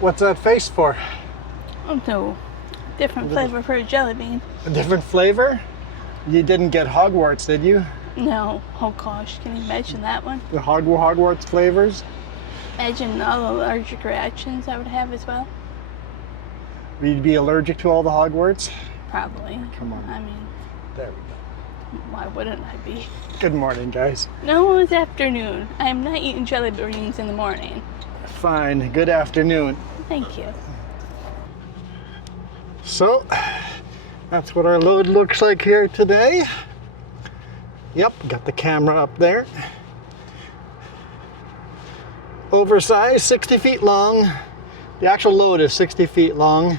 What's that face for? Oh no, different flavor for a jelly bean. A different flavor? You didn't get Hogwarts, did you? No, oh gosh, can you imagine that one? The Hogwarts flavors? Imagine all the allergic reactions I would have as well. You'd be allergic to all the Hogwarts? Probably. Come on. I mean, There we go. why wouldn't I be? Good morning, guys. No, it's afternoon. I am not eating jelly beans in the morning. Fine. Good afternoon. Thank you. So, that's what our load looks like here today. Yep, got the camera up there. Oversized, 60 feet long. The actual load is 60 feet long.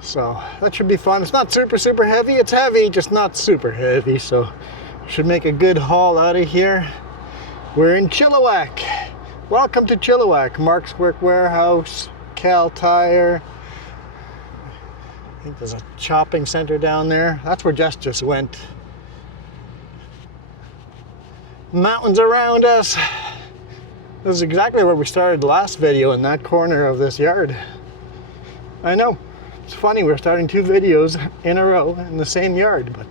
So that should be fun. It's not super heavy. It's heavy, just not super heavy. So should make a good haul out of here. We're in Chilliwack. Welcome to Chilliwack. Mark's Work Warehouse, Cal Tire. I think there's a shopping center down there. That's where Jess just went. Mountains around us. This is exactly where we started the last video, in that corner of this yard. I know, it's funny, we're starting 2 videos in a row in the same yard, but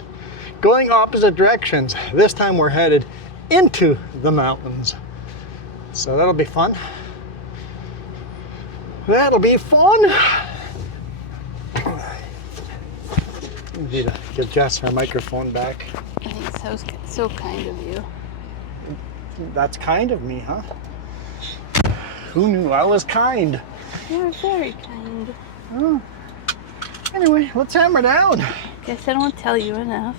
going opposite directions. This time we're headed into the mountains. So that'll be fun. That'll be fun. Need to give Jess her microphone back. I think so kind of you. That's kind of me, huh? Who knew I was kind? You're very kind. Oh. Anyway, let's hammer down. Guess I don't tell you enough.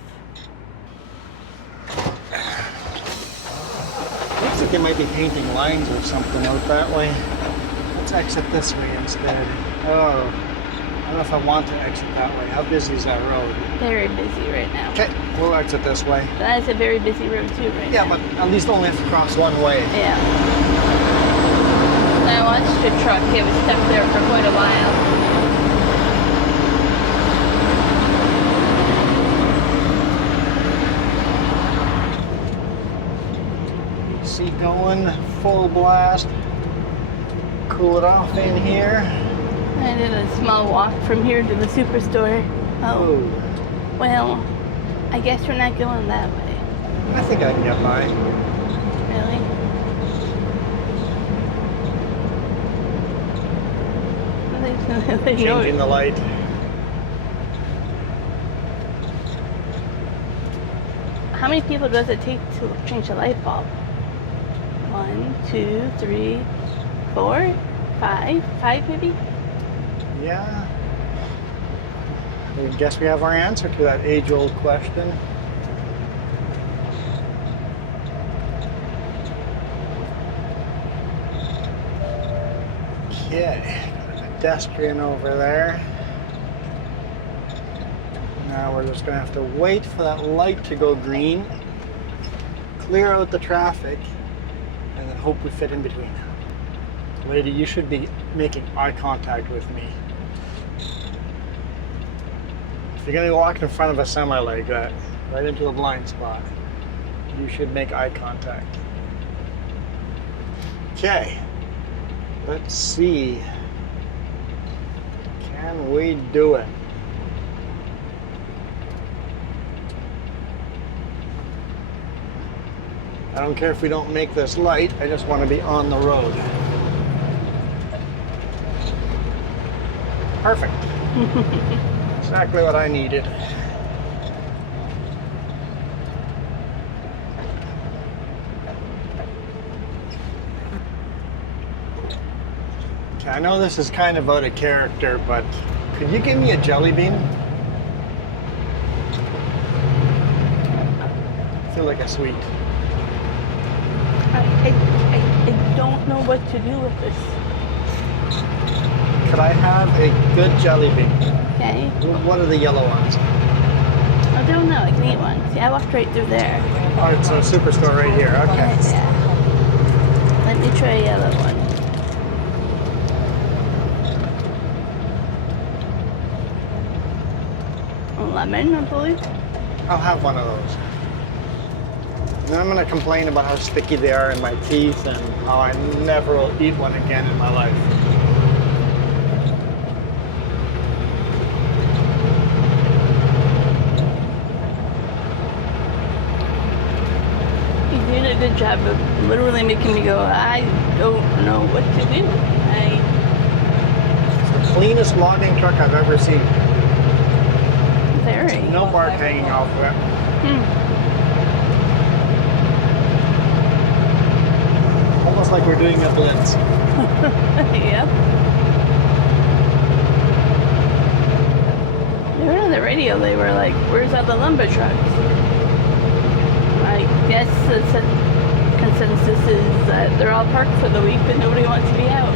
Looks like they might be painting lines or something out that way. Let's exit this way instead. Oh, I don't know if I want to exit that way. How busy is that road? Very busy right now. Okay, we'll exit this way. That's a very busy road too right now. Yeah, but at least only have to cross one way. Yeah. I watched a truck. It was stuck there for quite a while. AC going, full blast. Cool it off in here. I did a small walk from here to the superstore. Oh, well, I guess we're not going that way. I think I can get by. Really? Changing the light. How many people does it take to change a light bulb? 1, 2, 3, 4, 5? 5 maybe? Yeah. I guess we have our answer to that age-old question. Okay, got a pedestrian over there. Now we're just gonna have to wait for that light to go green, clear out the traffic, and then hope we fit in between. Lady, you should be making eye contact with me. If you're gonna walk in front of a semi like that, right into the blind spot, you should make eye contact. Okay, let's see. Can we do it? I don't care if we don't make this light, I just want to be on the road. Perfect. Exactly what I needed. Okay, I know this is kind of out of character, but could you give me a jelly bean? I feel like a sweet. I don't know what to do with this. Could I have a good jelly bean? Okay. What are the yellow ones? I don't know. I can eat one. See, I walked right through there. All right, so Superstore right here. Okay. Yeah. Let me try a yellow one. Lemon, I believe. I'll have one of those. And then I'm going to complain about how sticky they are in my teeth and how I never will eat one again in my life. You did a good job of literally making me go, I don't know what to do. It's the cleanest logging truck I've ever seen. Very. No bark hanging off of it. Almost like we're doing a blitz. Yep. They were on the radio, they were like, where's all the lumber trucks? I guess the consensus is that they're all parked for the week, but nobody wants to be out.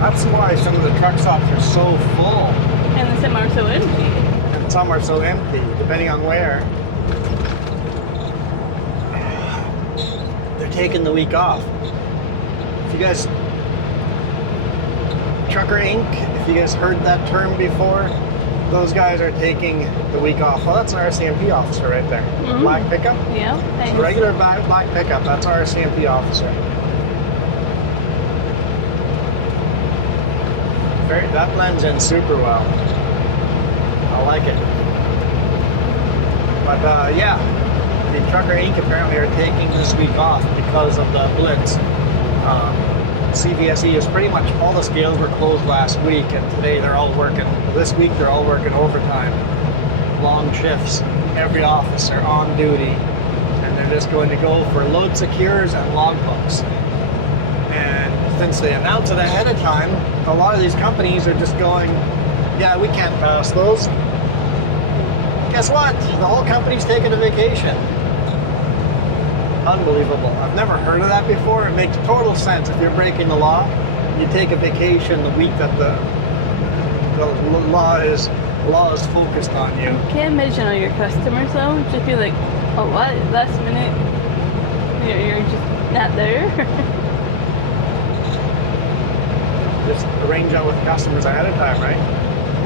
That's why some of the truck stops are so full. And some are so empty. And some are so empty, depending on where. They're taking the week off. If you guys, Trucker Inc., if you guys heard that term before, those guys are taking the week off. Well, that's an RCMP officer right there. Black pickup? Yeah. Thanks. Regular black pickup, that's our RCMP officer. That blends in super well. I like it. But yeah, the Trucker Inc. apparently are taking this week off because of the blitz. CVSE is pretty much all the scales were closed last week, and today they're all working. This week they're all working overtime, long shifts. Every officer on duty, and they're just going to go for load secures and logbooks. And since they announce it ahead of time, a lot of these companies are just going, yeah, we can't pass those. Guess what? The whole company's taking a vacation. Unbelievable. I've never heard of that before. It makes total sense. If you're breaking the law, you take a vacation the week that the law is focused on you. Can't imagine all your customers though. Just be like, oh what? Last minute you're just not there. Just arrange that with customers ahead of time, right?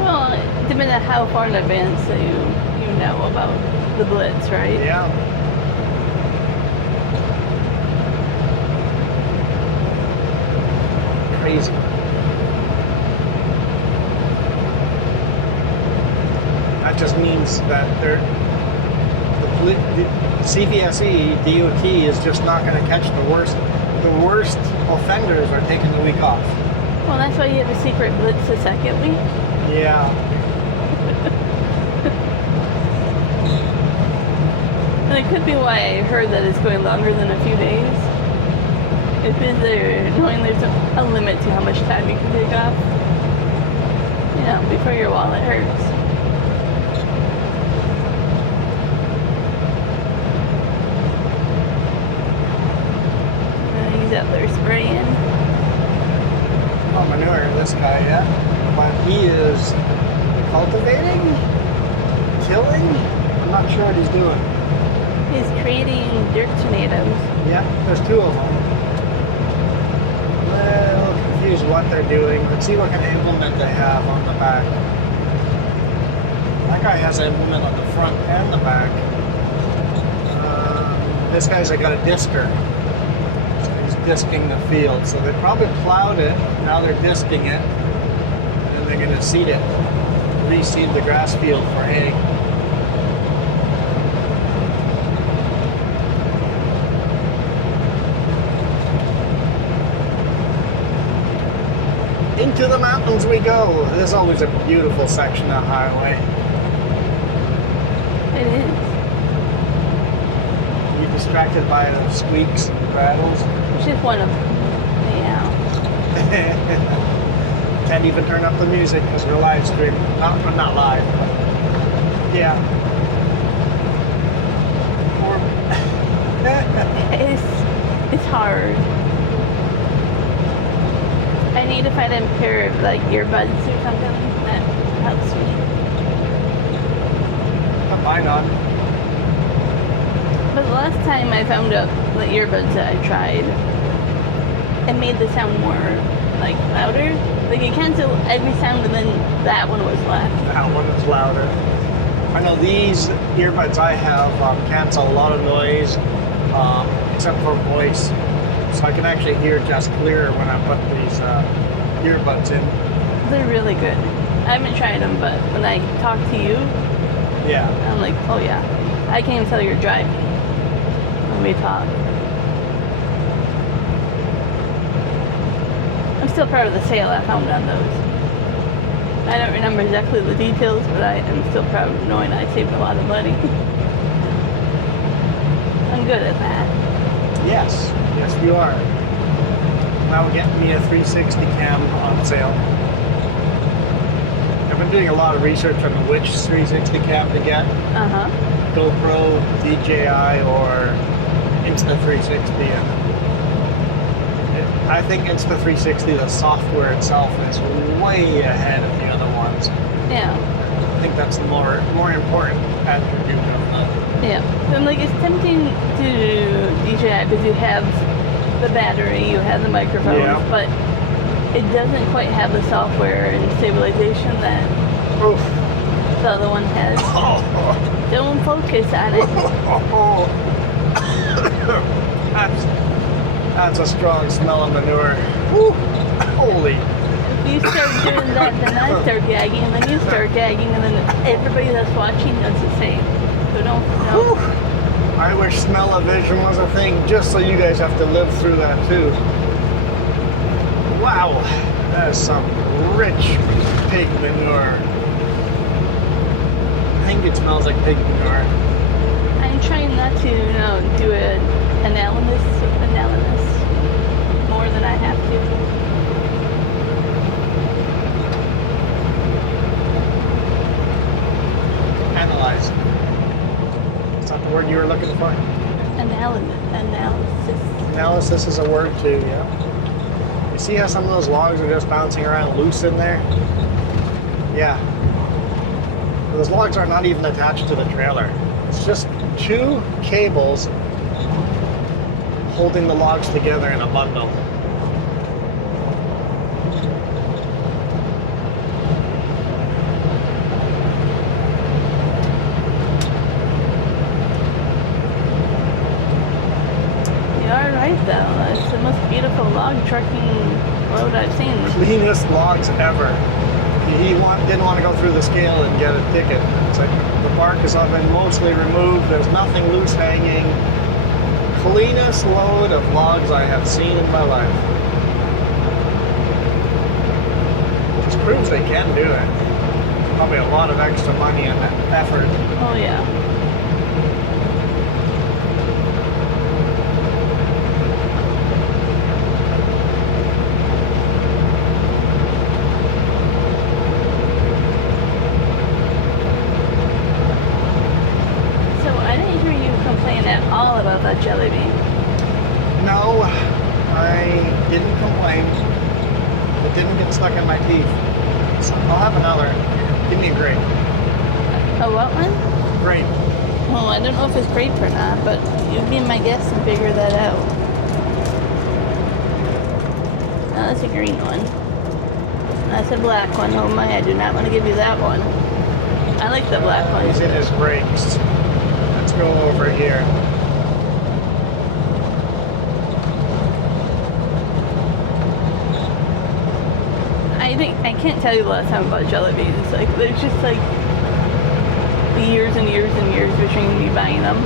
Well, depending on how far in advance that you know about the blitz, right? Yeah. Crazy. That just means that the CVSE DOT is just not going to catch the worst. The worst offenders are taking the week off. Well, that's why you have a secret blitz the second week. Yeah. And it could be why I heard that it's going longer than a few days. It's because they're knowing there's a limit to how much time you can take off. You know, before your wallet hurts. And he's out there spraying. Oh, manure, this guy, yeah. But he is cultivating, tilling. I'm not sure what he's doing. He's creating dirt tornadoes. Yeah, there's two of them. A little confused what they're doing. Let's see what kind of implement they have on the back. That guy has an implement on the front and the back. This guy's got a disker. So he's disking the field. So they probably plowed it. Now they're disking it. And then they're going to seed it. Reseed the grass field for hay. Into the mountains we go. There's always a beautiful section of highway. It is. You're distracted by the squeaks and rattles. It's just one of them. Yeah. Can't even turn up the music because we're live streaming. Not live. Yeah. It's hard. I need to find a pair of like earbuds or something that helps me. Got mine on. But the last time I found out the earbuds that I tried, it made the sound more like louder. Like it canceled every sound, and then that one was left. That one is louder. I know these earbuds I have cancel a lot of noise, except for voice. So I can actually hear just clearer when I put these earbuds in. They're really good. I haven't tried them, but when I talk to you, yeah, I'm like, oh yeah. I can't even tell you're driving when we talk. still proud of the sale I found on those. I don't remember exactly the details, but I am still proud of knowing I saved a lot of money. I'm good at that. Yes, yes you are. Now we're getting me a 360 cam on sale. I've been doing a lot of research on which 360 cam to get. GoPro, DJI, or Insta360. And I think Insta360, the software itself, is way ahead of the other ones. Yeah. I think that's the more important attribute of that. Yeah. I'm like, it's tempting to do DJI because you have the battery, you have the microphones, but it doesn't quite have the software and stabilization that the other one has. Don't focus on it. That's a strong smell of manure. Woo. Holy. If you start doing that, then I start gagging, and then you start gagging, and then everybody that's watching does the same. So don't. I wish smell-o-vision was a thing, just so you guys have to live through that too. Wow, that is some rich pig manure. I think it smells like pig manure. I'm trying not to, do an analysis more than I have to. Analyze. Is that the word you were looking for? Analysis. Analysis is a word too, yeah. You see how some of those logs are just bouncing around loose in there? Yeah. Those logs are not even attached to the trailer. It's just two cables holding the logs together in a bundle. You are right though. It's the most beautiful log trucking road I've seen. Cleanest logs ever. He didn't want to go through the scale and get a ticket. It's like the bark has all been mostly removed. There's nothing loose hanging. Cleanest load of logs I have seen in my life. Just proves they can do it. Probably a lot of extra money and effort. Oh yeah. About that jelly bean. No, I didn't complain. It didn't get stuck in my teeth. So I'll have another. Give me a grape. A what one? Grape. Well, I don't know if it's grape or not, but you be my guess and figure that out. No, that's a green one. That's a black one. Oh my, I do not want to give you that one. I like the black one. He's in his brakes. Let's go over here. I can't tell you the last time about jelly beans. Like, there's just like years and years and years between me buying them.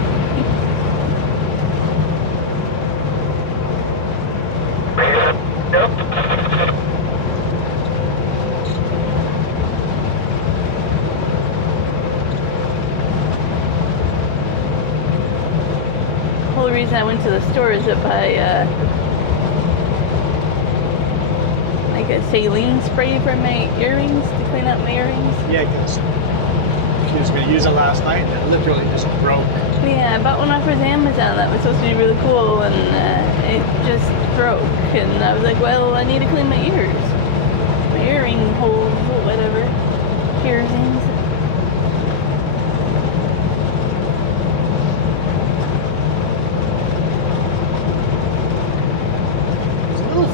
The whole reason I went to the store is to buy like a saline spray for my earrings, to clean up my earrings. Yeah, because she was going to use it last night and it literally just broke. Yeah, I bought one off of Amazon that was supposed to be really cool, and it just broke. And I was like, well, I need to clean my ears. My earring holes, or whatever. Piercings.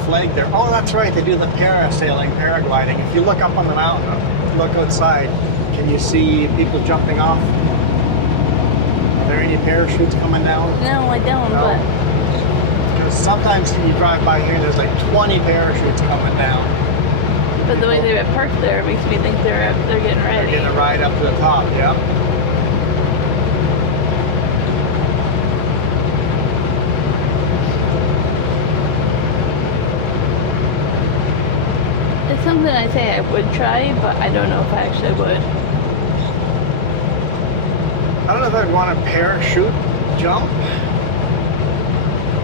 Flag there. Oh, that's right. They do the parasailing, paragliding. If you look up on the mountain, look outside, can you see people jumping off? Are there any parachutes coming down? No, I don't, No. but... Because sometimes when you drive by here, there's like 20 parachutes coming down. But the way they're parked there makes me think they're getting ready. They're getting a ride up to the top, yeah. something I say I would try, but I don't know if I actually would. I don't know if I'd want to parachute jump,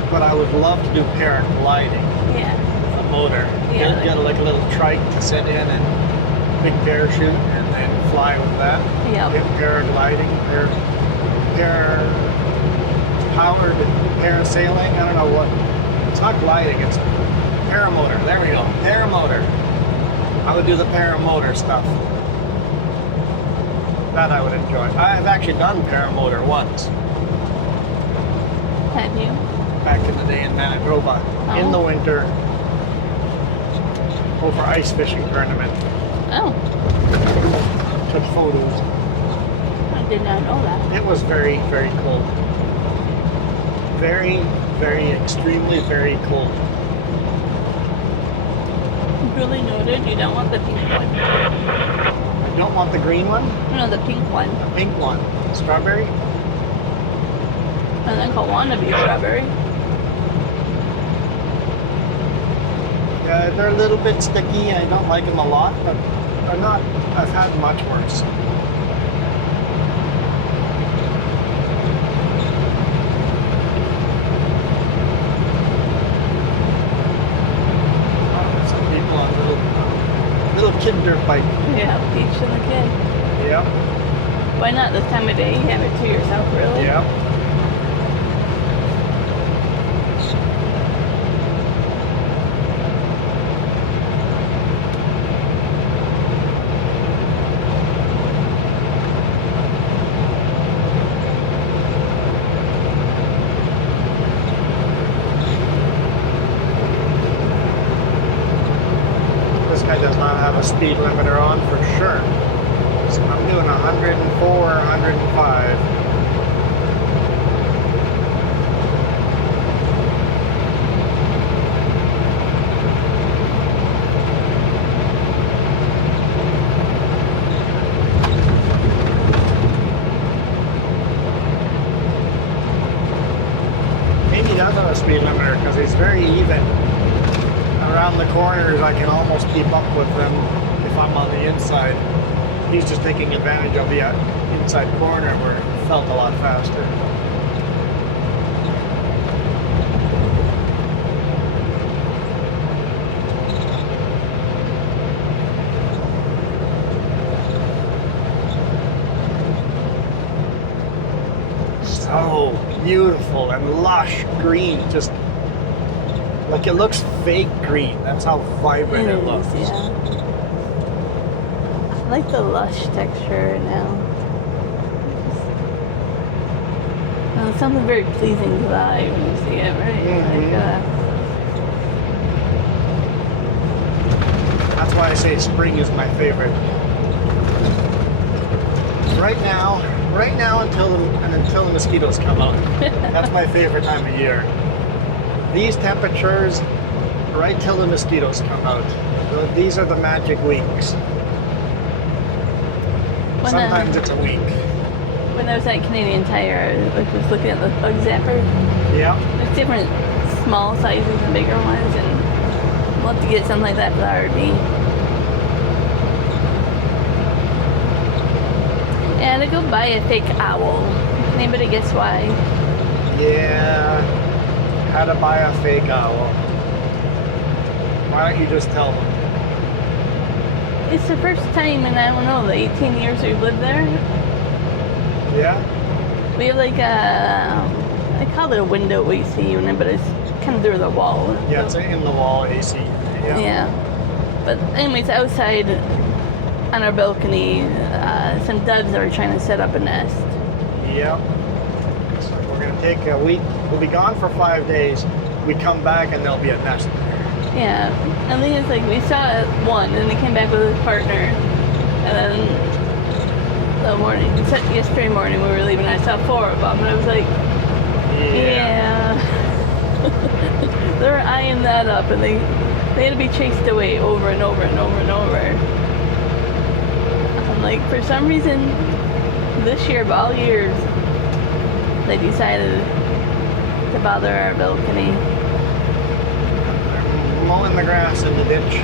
but I would love to do paragliding. Yeah. A motor. Yeah, Get like a little trike to sit in and big parachute and then fly with that. Yeah. Get paragliding, powered parasailing. I don't know what. It's not gliding. It's paramotor. There we go. Paramotor. I would do the paramotor stuff. That I would enjoy. I've actually done paramotor once. Have you? Back in the day in Manitoba. In the winter. Over ice fishing tournament. Oh. Took photos. I did not know that. It was very, very cold. Very, very, extremely very cold. Duly noted, you don't want the pink one. I don't want the green one. No, the pink one. The pink one. Strawberry? I think I want to be strawberry. Yeah, they're a little bit sticky. I don't like them a lot, but they're not. I've had much worse. Some people on little kid dirt bike. Yeah, Peach and the kid. Yep. Why not this time of day? You have it to yourself, really? Yep. This guy does not have a speed limiter on for sure. So I'm doing 104, 105. Maybe he does have a speed limiter because he's very even. Around the corners, I can almost keep up with them if I'm on the inside. He's just taking advantage of the inside corner where it felt a lot faster. So beautiful and lush green, just like it looks fake green. That's how vibrant it looks. Yeah. I like the lush texture now. It's something very pleasing to the eye when you see it, right? Mhm. That's why I say spring is my favorite. Right now until the mosquitoes come out. That's my favorite time of year. These temperatures, right till the mosquitoes come out. These are the magic weeks. Sometimes it's a week. When I was at Canadian Tire, I was looking at the bug zapper. Yeah. There's different small sizes and bigger ones, and I'd love to get something like that for the RV. And I go buy a fake owl. Anybody guess why? Yeah. How to buy a fake owl. Why don't you just tell them? It's the first time in, I don't know, the 18 years we've lived there. Yeah? We have like a, I call it a window AC unit, but it's kind of through the wall. Yeah, it's in the wall AC. Yeah. Yeah. But anyways, outside on our balcony, some doves are trying to set up a nest. Yep. So we're going to take a week. We'll be gone for 5 days. We come back and there'll be a nest there. Yeah. And the thing is, like, we saw one, and they came back with his partner. And then yesterday morning we were leaving, I saw 4 of them, and I was like, yeah. They were eyeing that up, and they had to be chased away over and over and over and over. I'm like, for some reason, this year of all years, they decided to bother our balcony. They're mowing the grass in the ditch.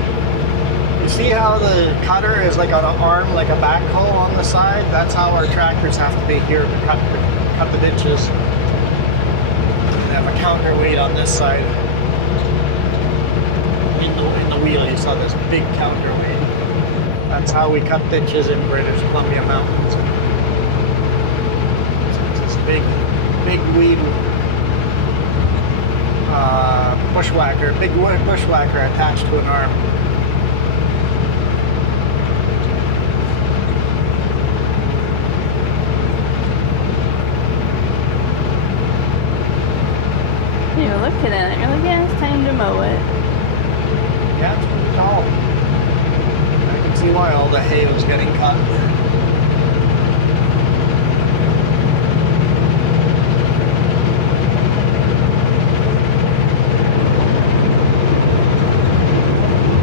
You see how the cutter is like on an arm, like a backhoe on the side? That's how our tractors have to be here to cut the ditches. They have a counterweight on this side. In the wheel, you saw this big counterweight. That's how we cut ditches in British Columbia mountains. It's this big weed bushwhacker, big bushwhacker attached to an arm. You're looking at it, you're like, yeah, it's time to mow it. Yeah, it's pretty tall. I can see why all the hay was getting cut.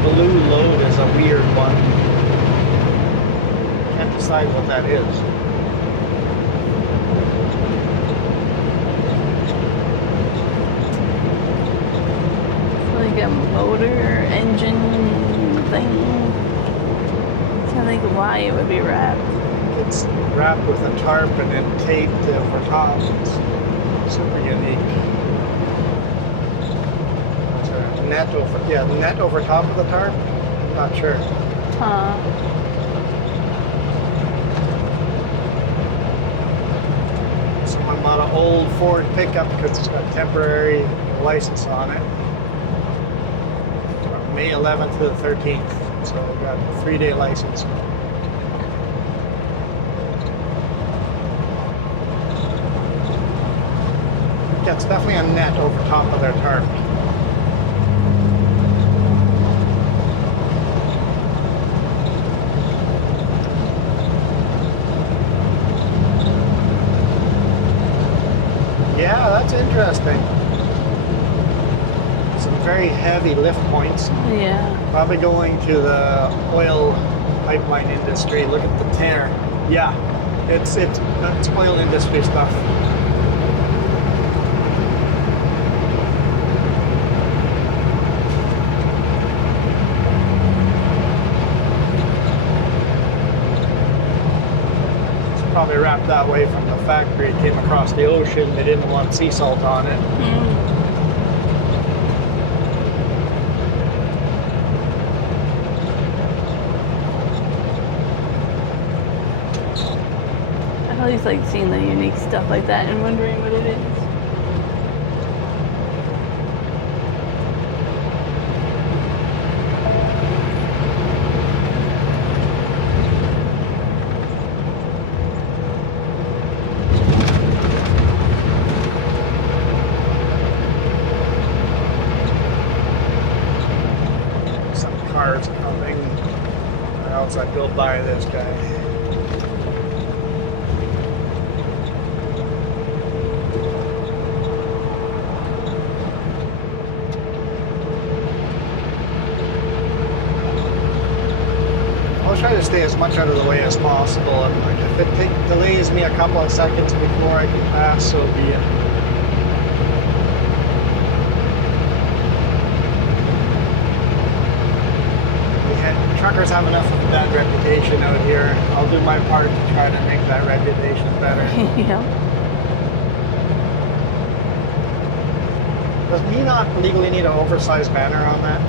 Blue load is a weird one. Can't decide what that is. Like a motor engine thing. So I think why it would be wrapped. It's wrapped with a tarp and then taped over top. It's super unique. It's a net over top of the tarp. I'm not sure. Huh. Someone bought an old Ford pickup because it's got temporary license on it. May 11th to the 13th, so we've got a 3-day license. Yeah, it's definitely a net over top of their tarp. Yeah, that's interesting. Some very heavy lift points. Yeah. Probably going to the oil pipeline industry. Look at the tear. Yeah, it's oil industry stuff. It's probably wrapped that way from the factory. It came across the ocean. They didn't want sea salt on it. I always like seeing the unique stuff like that and wondering what it is. Some cars coming. Or else I'd go by this guy. I'll try to stay as much out of the way as possible, and like, if it delays me a couple of seconds before I can pass, so be it. Truckers have enough of a bad reputation out here. I'll do my part to try to make that reputation better. Yeah. Does he not legally need an oversized banner on that?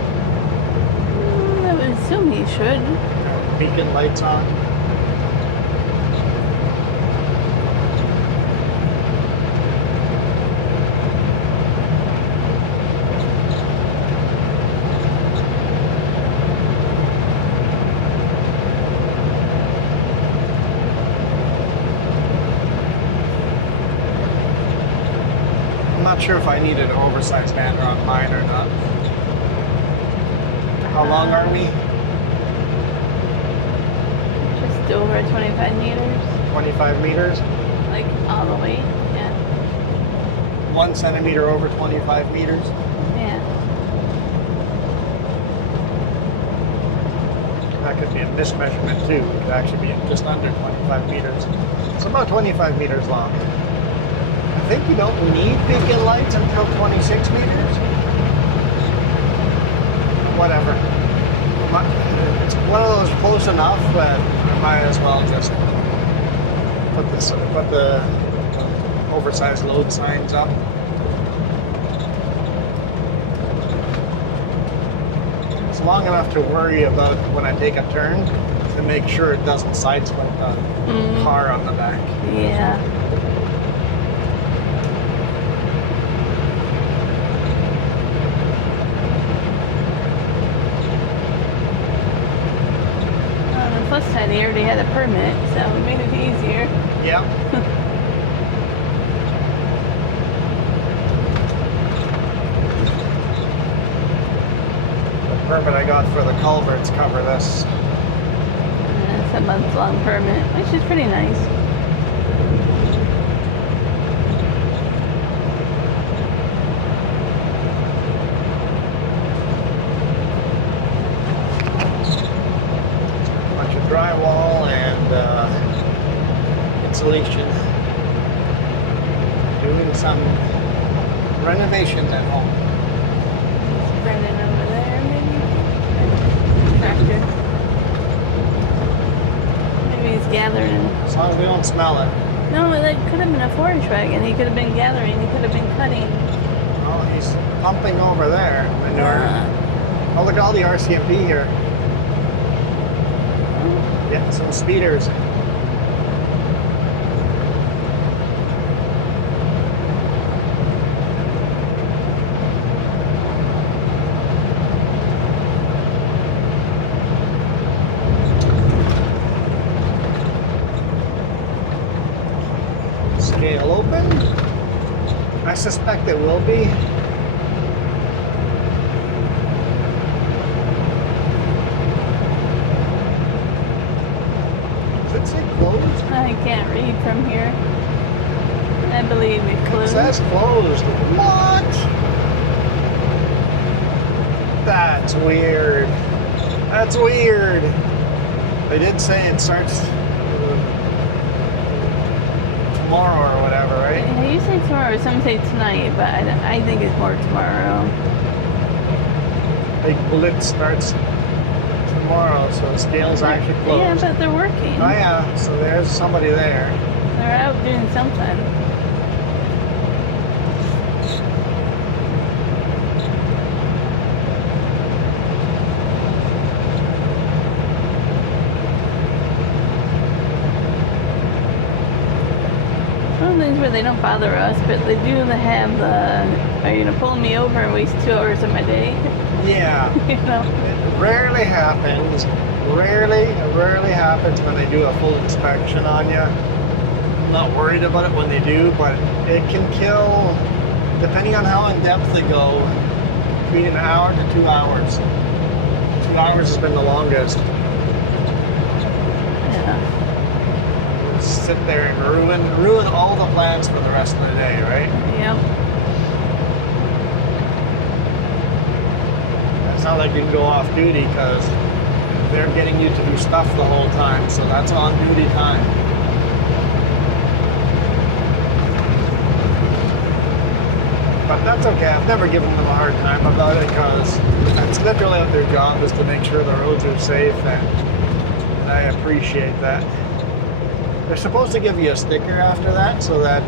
I would assume he should. Beacon lights on. I'm not sure if I needed an oversized banner on mine or not. How long are we? Just over 25 meters. 25 meters? Like all the way. Yeah. 1 centimeter over 25 meters? Yeah. That could be a mismeasurement too. It could actually be just under 25 meters. It's about 25 meters long. I think you don't need beacon lights until 26 meters. Whatever. It's one of those close enough, but I might as well just put the oversized load signs up. It's long enough to worry about when I take a turn to make sure it doesn't sideswipe the car on the back. Yeah. On the plus side, he already had a permit, so it made it easier. Yep. The permit I got for the culverts cover this. And it's a month-long permit, which is pretty nice. Bunch of drywall and insulation. Doing some renovations at home. Brendan over there, maybe? Tractor. Maybe he's gathering. As long as we don't smell it. No, that could have been a forage wagon. He could have been gathering. He could have been cutting. Oh, he's pumping over there. Manure. Oh, look at all the RCMP here. Yeah, some speeders. Scale open. I suspect it will be. Does it say closed? I can't read from here. I believe it It closed. says closed. What? That's weird. That's weird. They did say it starts tomorrow or whatever, right? Yeah, you say tomorrow. Some say tonight, but I think it's more tomorrow. Big blitz starts tomorrow, so the scale's actually closed. Yeah, but they're working. Oh yeah, so there's somebody there. They're out doing something. One of the things where they don't bother us, but they do have the, are you gonna pull me over and waste 2 hours of my day? Yeah. You know? It rarely happens. Rarely happens when they do a full inspection on you. I'm not worried about it when they do, but it can kill, depending on how in depth they go, between an hour to 2 hours. 2 hours has been the longest. Yeah. Sit there and ruin all the plans for the rest of the day, right? Yep. It's not like you can go off duty because they're getting you to do stuff the whole time, so that's on duty time. But that's okay. I've never given them a hard time about it because it's literally their job is to make sure the roads are safe, and I appreciate that. They're supposed to give you a sticker after that so that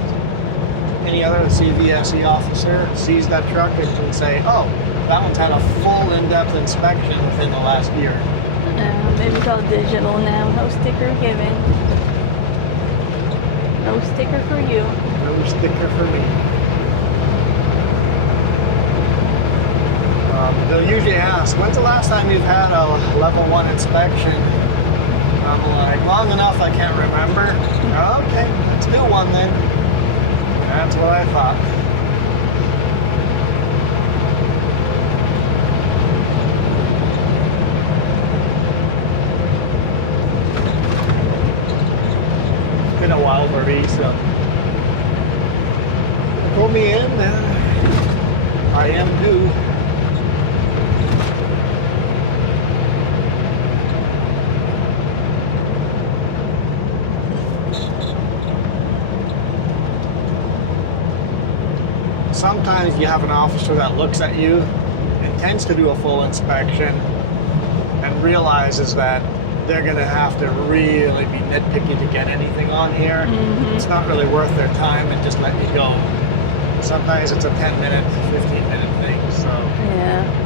any other CVSE officer sees that truck and can say, oh, that one's had a full in-depth inspection within the last year. Maybe it's all digital now. No sticker given. No sticker for you. No sticker for me. They'll usually ask, when's the last time you've had a level 1 inspection? I'm like, long enough I can't remember. Okay, let's do one then. That's what I thought. It's been a while for me, so pull me in, I am due. Sometimes you have an officer that looks at you and tends to do a full inspection, and realizes that they're going to have to really be nitpicky to get anything on here. It's not really worth their time and just let you go. Sometimes it's a 10-minute, 15-minute thing, so. Yeah.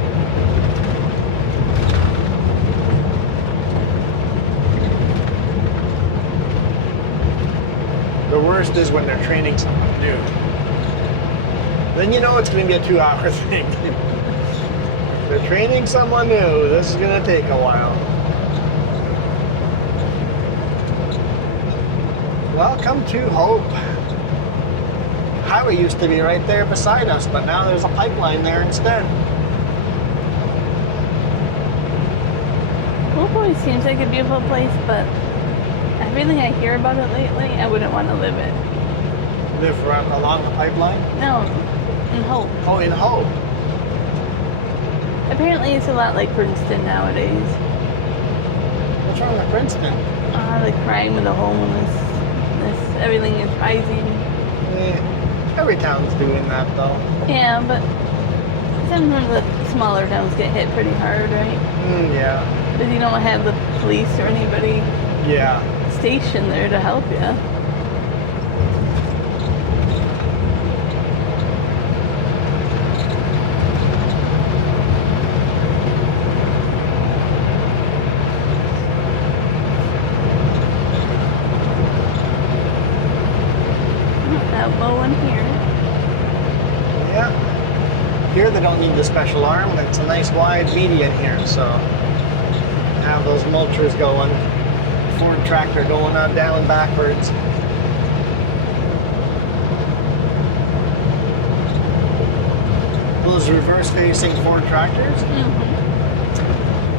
The worst is when they're training someone new. Then you know it's going to be a 2-hour thing. They're training someone new. This is going to take a while. Welcome to Hope. Highway used to be right there beside us, but now there's a pipeline there instead. Hope always seems like a beautiful place, but everything I hear about it lately, I wouldn't want to live it. Live right along the pipeline? No, in Hope. Oh, in Hope. Apparently it's a lot like Princeton nowadays. What's wrong with Princeton? The crime and the homelessness, everything is rising. Every town's doing that, though. Yeah, but some of the smaller towns get hit pretty hard, right? Yeah. Because you don't have the police or anybody Yeah. stationed there to help you. That low one here. Yeah. Here they don't need the special arm. It's a nice wide median here, so have those mulchers going. Ford tractor going on down backwards. Those reverse-facing Ford tractors.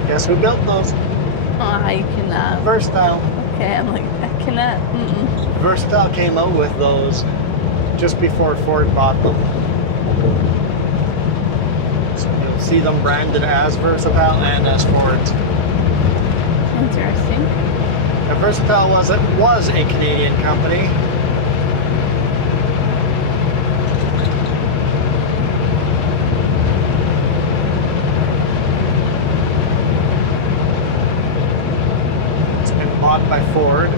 Guess who built those? Oh, I cannot. Versatile. Okay, I'm like, I cannot. Versatile came out with those just before Ford bought them. So you'll see them branded as Versatile and as Fords. Interesting. Now, Versatile was a Canadian company. It's been bought by Ford.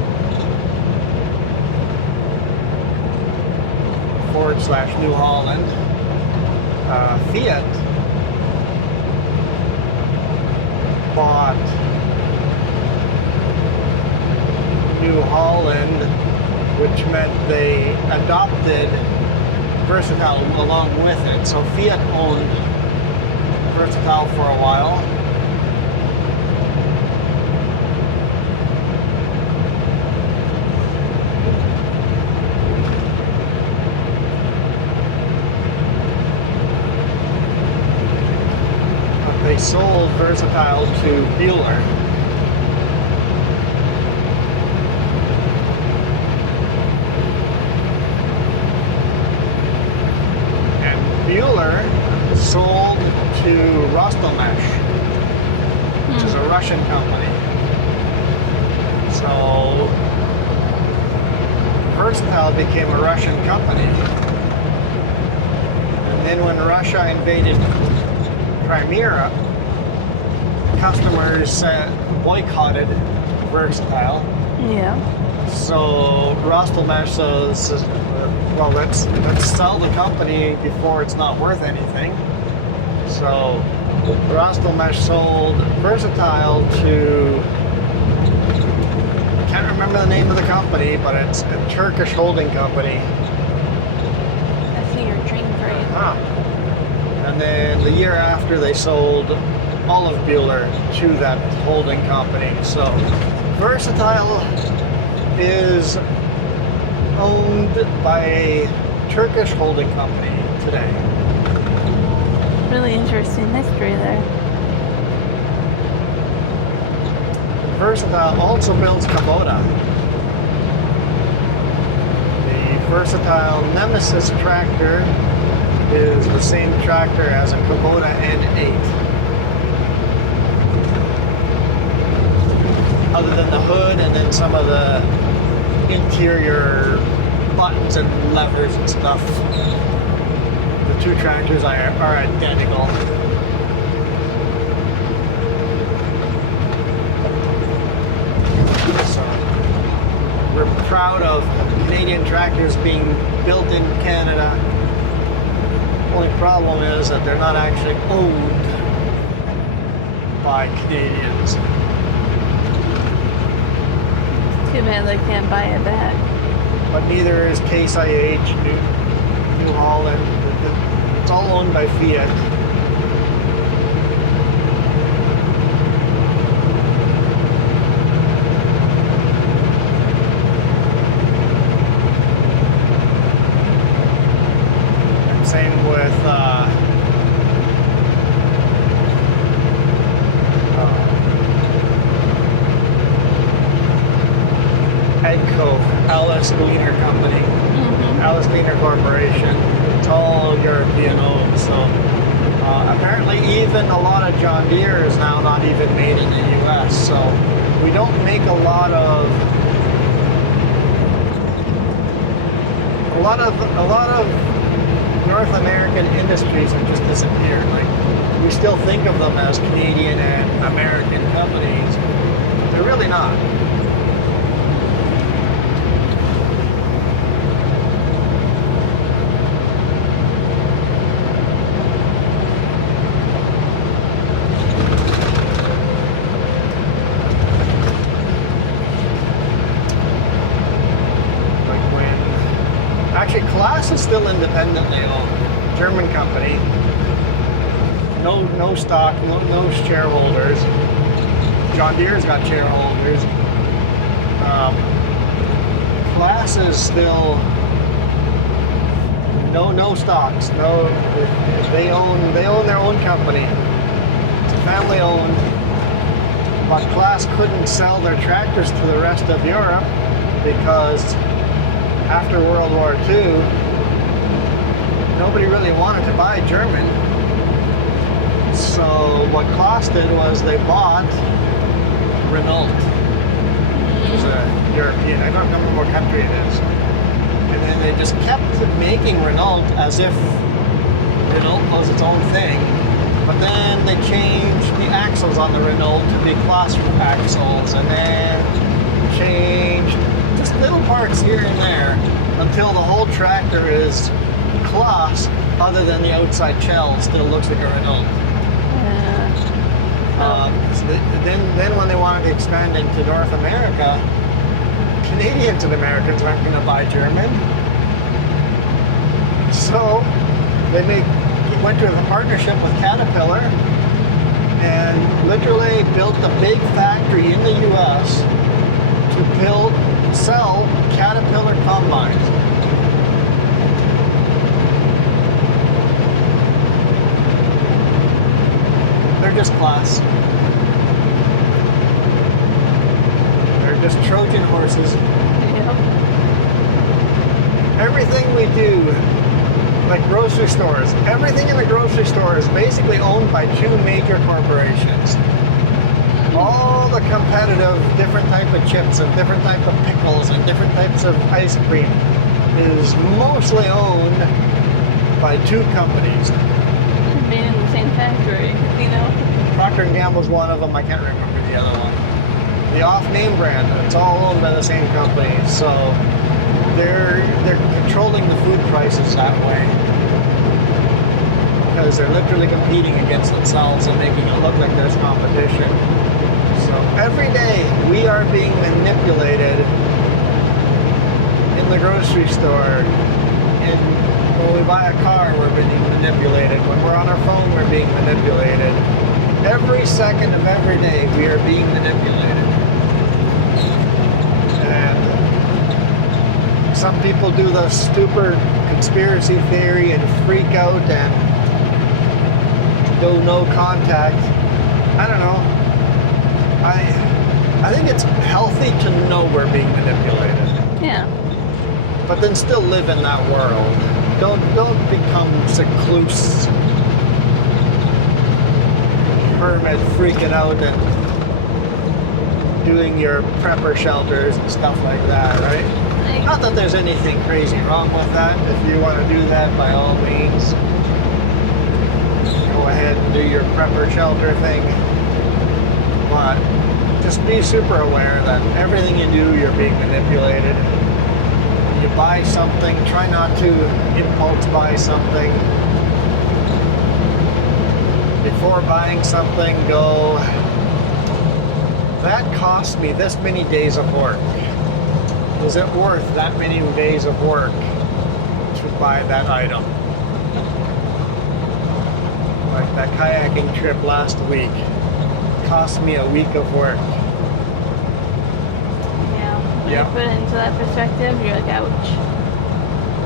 Ford/New Holland. Fiat bought New Holland, which meant they adopted Versatile along with it. So Fiat owned Versatile for a while. They sold Versatile to Bueller. And Bueller sold to Rostelmesh, which is a Russian company. So Versatile became a Russian company. And then when Russia invaded Crimea, customers boycotted Versatile. Yeah. So Rostelmesh says, well, let's sell the company before it's not worth anything. So Rostelmesh sold Versatile to, I can't remember the name of the company, but it's a Turkish holding company. I see your train trade. And then the year after, they sold all of Bueller to that holding company. So Versatile is owned by a Turkish holding company today. Really interesting history there. Versatile also builds Kubota. The Versatile Nemesis tractor is the same tractor as a Kubota N8. Other than the hood and then some of the interior buttons and levers and stuff, the two tractors are identical. proud of Canadian tractors being built in Canada. Only problem is that they're not actually owned by Canadians. Too bad they can't buy it back. But neither is Case IH, New Holland. It's all owned by Fiat. And same with Edco, Alice Gleaner Company, Alice Gleaner Corporation. It's all European owned. So apparently even a lot of John Deere is now not even made in the US. So we don't make a lot of North American industries have just disappeared. Like, we still think of them as Canadian and American companies. They're really not. Actually, Class is still independently owned. German company. No stock, no shareholders. John Deere's got shareholders. Class is still no stocks. No, they own their own company. It's family owned. But Class couldn't sell their tractors to the rest of Europe because after World War II, nobody really wanted to buy German. So what Claas did was they bought Renault, which is a European, I don't remember what country it is. And then they just kept making Renault as if Renault was its own thing. But then they changed the axles on the Renault to be Claas axles, and then changed just little parts here and there until the whole tractor is Claas, other than the outside shell still looks like a Renault. So then when they wanted to expand into North America, Canadians and Americans aren't going to buy German. So they went to a partnership with Caterpillar and literally built a big factory in the US to sell Caterpillar combines. They're just Claas. They're just Trojan horses. Yep. Everything we do, like grocery stores, everything in the grocery store is basically owned by two major corporations. All the competitive different type of chips and different type of pickles and different types of ice cream is mostly owned by two companies. Made in the same factory, you know? Procter & Gamble's one of them. I can't remember the other one. The off-name brand, it's all owned by the same company. So they're controlling the food prices that way. Because they're literally competing against themselves and making it look like there's competition. So every day we are being manipulated in the grocery store. When we buy a car, we're being manipulated. When we're on our phone, we're being manipulated. Every second of every day, we are being manipulated. And some people do the stupid conspiracy theory and freak out and do no contact. I don't know. I think it's healthy to know we're being manipulated. Yeah. But then still live in that world. Don't become secluse, hermit, freaking out and doing your prepper shelters and stuff like that, right? Not that there's anything crazy wrong with that. If you want to do that, by all means, go ahead and do your prepper shelter thing. But just be super aware that everything you do, you're being manipulated. You buy something, try not to impulse buy something. Before buying something, go, that cost me this many days of work. Is it worth that many days of work to buy that item? Like that kayaking trip last week cost me a week of work. Yeah. When Yep. you put it into that perspective, you're like, ouch.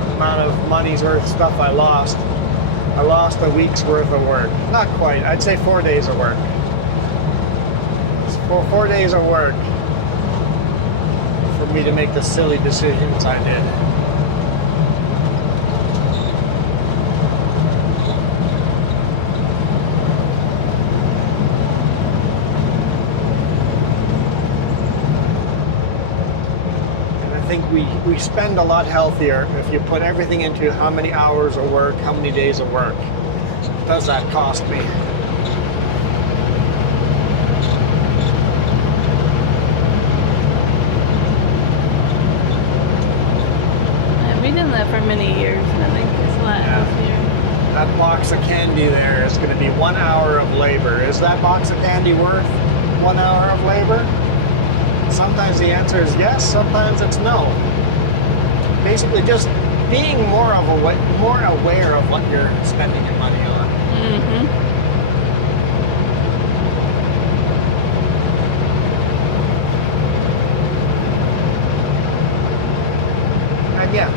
The amount of money's worth stuff I lost. I lost a week's worth of work. Not quite. I'd say 4 days of work. It's 4 days of work for me to make the silly decisions I did. And I think we spend a lot healthier if you put everything into how many hours of work, how many days of work. Does that cost me? We've done that for many years, and I think it's a lot healthier. That box of candy there is going to be 1 hour of labor. Is that box of candy worth 1 hour of labor? Sometimes the answer is yes, sometimes it's no. Basically just being more aware of what you're spending your money on. Mm-hmm. And yeah,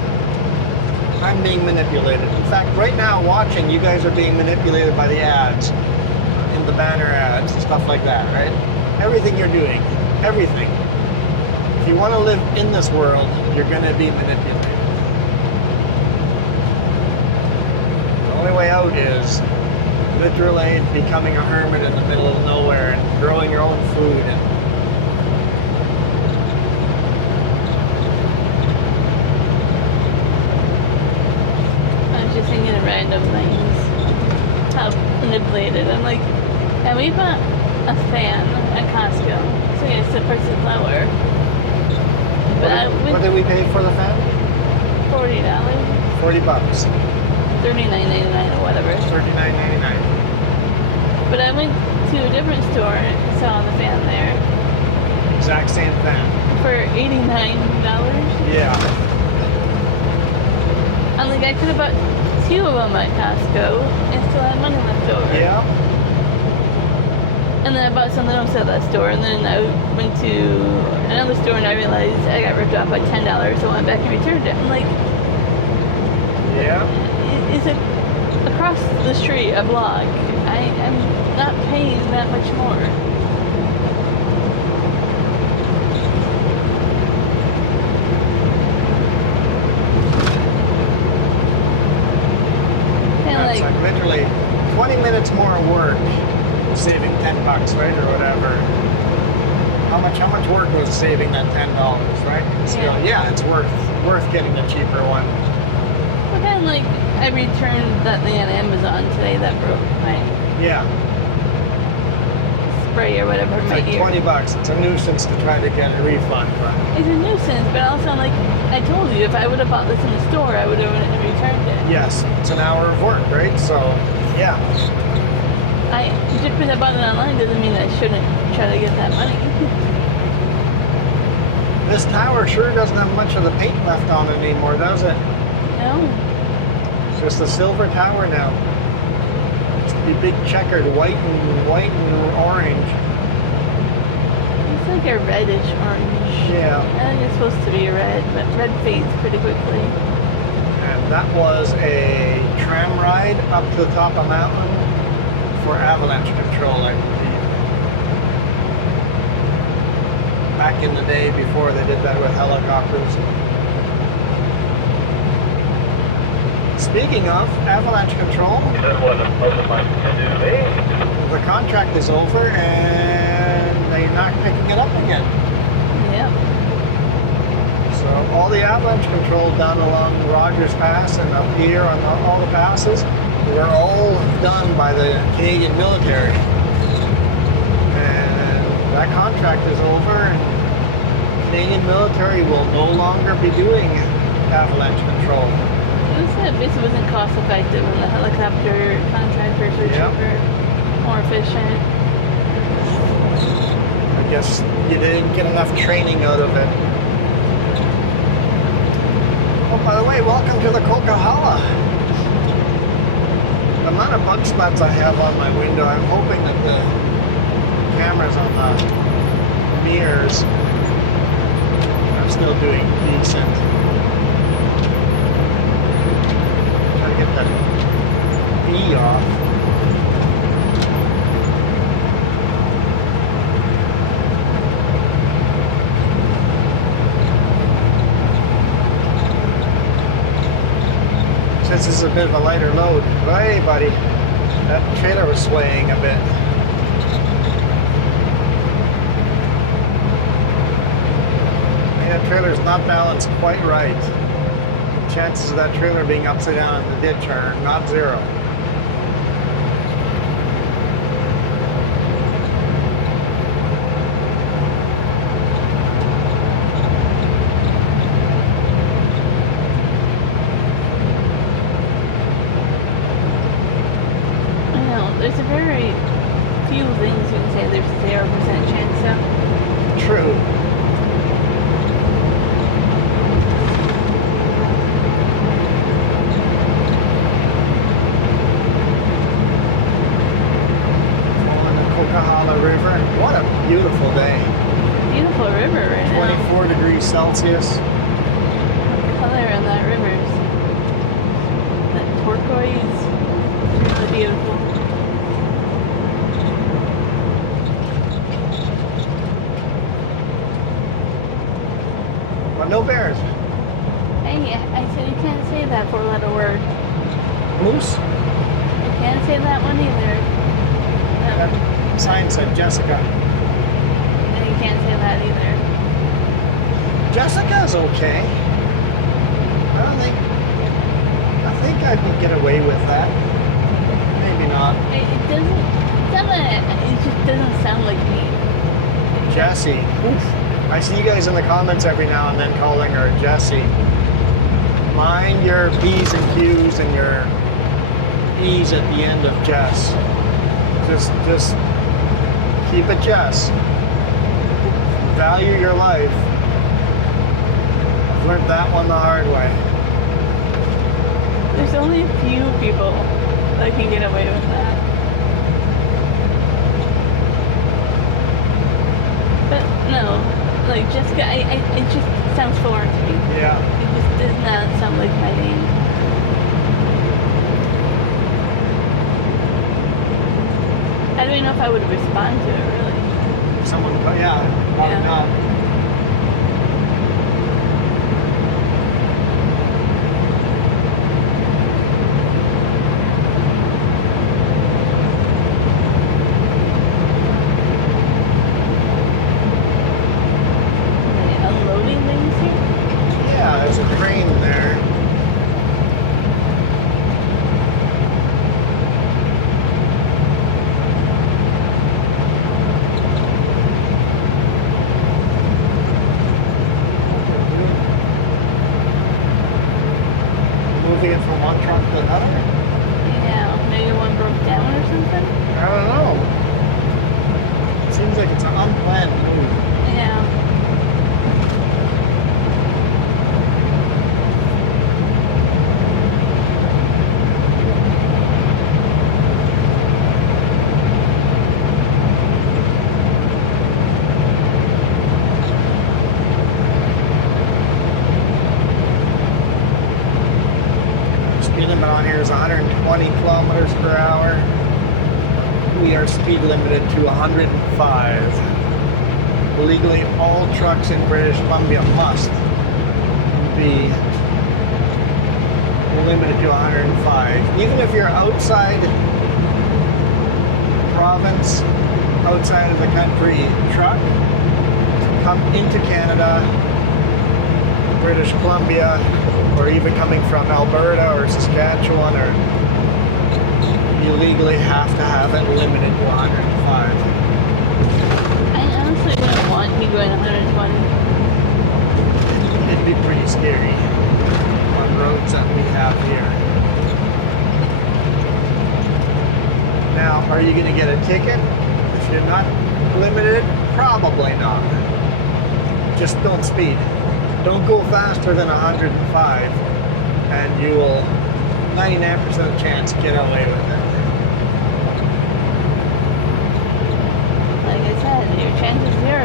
I'm being manipulated. In fact, right now watching, you guys are being manipulated by the ads, in the banner ads, and stuff like that, right? Everything you're doing, everything. If you want to live in this world, you're going to be manipulated. The only way out is literally becoming a hermit in the middle of nowhere and growing your own food. I was just thinking of random things. How manipulated. I'm like, and we bought a fan at Costco. So yeah, it's the person's lower. But What did we pay for the fan? $40. $40. $39.99 or whatever. $39.99. But I went to a different store and saw the fan there Exact same fan. for $89. Yeah. I'm like, I could have bought 2 of them at Costco and still had money left over. Yeah. And then I bought something else at that store, and then I went to another store and I realized I got ripped off by $10, so I went back and returned it. I'm like, Yeah. is it across the street, a block? I'm not paying that much more. And It's like, like literally 20 minutes more work, saving $10, right, or whatever. How much work was saving that $10, right? Still, yeah, it's worth getting the cheaper one. but then like, I returned that thing on Amazon today that broke my Yeah, spray or whatever. it's My like ear. $20. It's a nuisance to try to get a refund, but It's a nuisance, but also like I told you, if I would have bought this in the store, I would have returned it. yes, it's an hour of work, right? So, yeah. Just because I bought it online doesn't mean I shouldn't try to get that money. This tower sure doesn't have much of the paint left on it anymore, does it? No. It's just a silver tower now. It's to be big checkered white and orange. It's like a reddish orange. Yeah. I think it's supposed to be red, but red fades pretty quickly. And that was a tram ride up to the top of a mountain for avalanche control, I believe. Back in the day before they did that with helicopters. Speaking of avalanche control, the contract is over and they're not picking it up again. Yep. So all the avalanche control down along Rogers Pass and up here on all the passes were all done by the Canadian military. And that contract is over, and Canadian military will no longer be doing avalanche control. This wasn't cost effective, and the helicopter contractors were cheaper, more efficient. I guess you didn't get enough training out of it. Oh, by the way, welcome to the Coquihalla. The amount of bug spots I have on my window, I'm hoping that the cameras on the mirrors are still doing decent. Try to get that V off. Since this is a bit of a lighter load. Hey, buddy. That trailer was swaying a bit. That trailer's not balanced quite right. Chances of that trailer being upside down in the ditch are not zero. There's a very few things you can say there's a 0% chance of. True. Falling the Coquihalla River. What a beautiful day. Beautiful river right now. 24 degrees Celsius. The color of that river is that turquoise. Really beautiful. But no bears. Hey, I said you can't say that four-letter word. Moose? You can't say that one either. No. That sign said Jessica. And you can't say that either. Jessica's okay. I think I could get away with that. Maybe not. It just doesn't sound like me. Jessie. Oof. I see you guys in the comments every now and then calling her Jessie. Mind your P's and Q's and your E's at the end of Jess. Just keep it Jess. Value your life. I've learned that one the hard way. There's only a few people that can get away with that. But no, like Jessica, it just sounds foreign to me. Yeah. It just does not sound like my name. I don't even know if I would respond to it really. Someone, yeah, probably Yeah. not. Are they unloading things here? Yeah, there's a crane there. Moving it from one truck to another? Yeah, maybe one broke down or something? I don't know. It seems like it's an unplanned move. Yeah. Speed limit on here is 120 kilometers per hour. We are speed limited to 105. Legally, all trucks in British Columbia must be limited to 105. Even if you're outside province, outside of the country truck, come into Canada, British Columbia, or even coming from Alberta or Saskatchewan, or you legally have to have it limited to 105. I keep going 120. It'd be pretty scary on roads that we have here. Now, are you going to get a ticket if you're not limited? Probably not. Just don't speed. Don't go faster than 105, and you will 99% chance get away with it. Like I said, your chance is 0.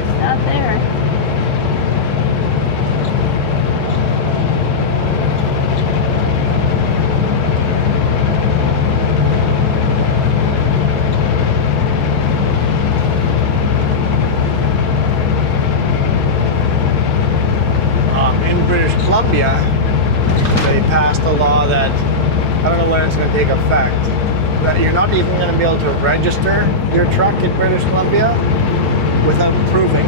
It's not there. In British Columbia, they passed a law that, I don't know when it's going to take effect, that you're not even going to be able to register your truck in British Columbia without proving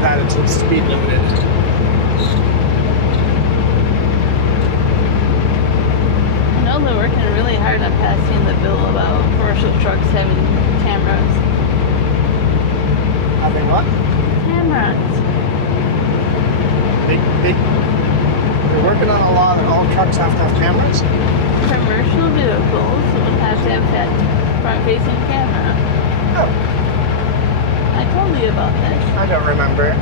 that it's speed limited. I know they're working really hard on passing the bill about commercial trucks having cameras. Having what? Cameras. They're working on a law that all trucks have to have cameras. Commercial vehicles would have to have that front-facing camera. Oh, I told you about this. I don't remember.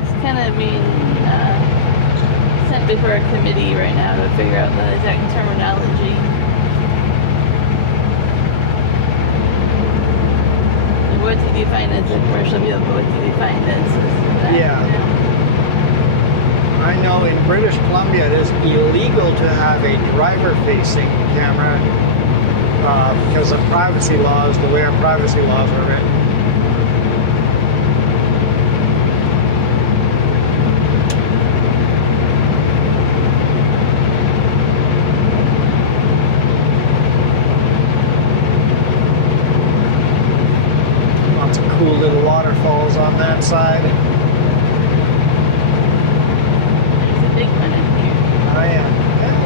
It's kind of being sent before a committee right now to figure out the exact terminology. What do you define as a commercial vehicle? What do you define as that? Yeah. I know in British Columbia it is illegal to have a driver-facing camera because of privacy laws, the way our privacy laws are written. Lots of cool little waterfalls on that side. There's a big one in here. Oh yeah,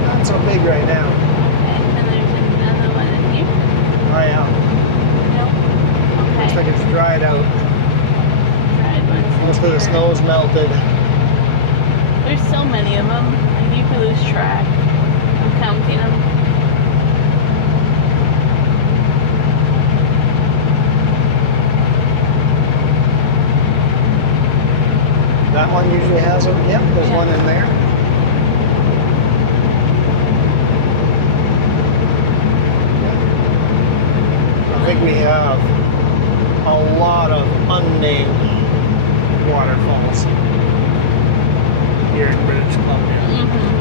not so big right now. Okay, and there's another one in here. Oh yeah, Nope. Okay. looks like it's dried out. Tried ones in Most of the here. snow's melted. There's so many of them. Like you could lose track of counting them. That one usually has them. Yep, there's Yeah. one in there. I think we have a lot of unnamed waterfalls here in British Columbia. Mm-hmm.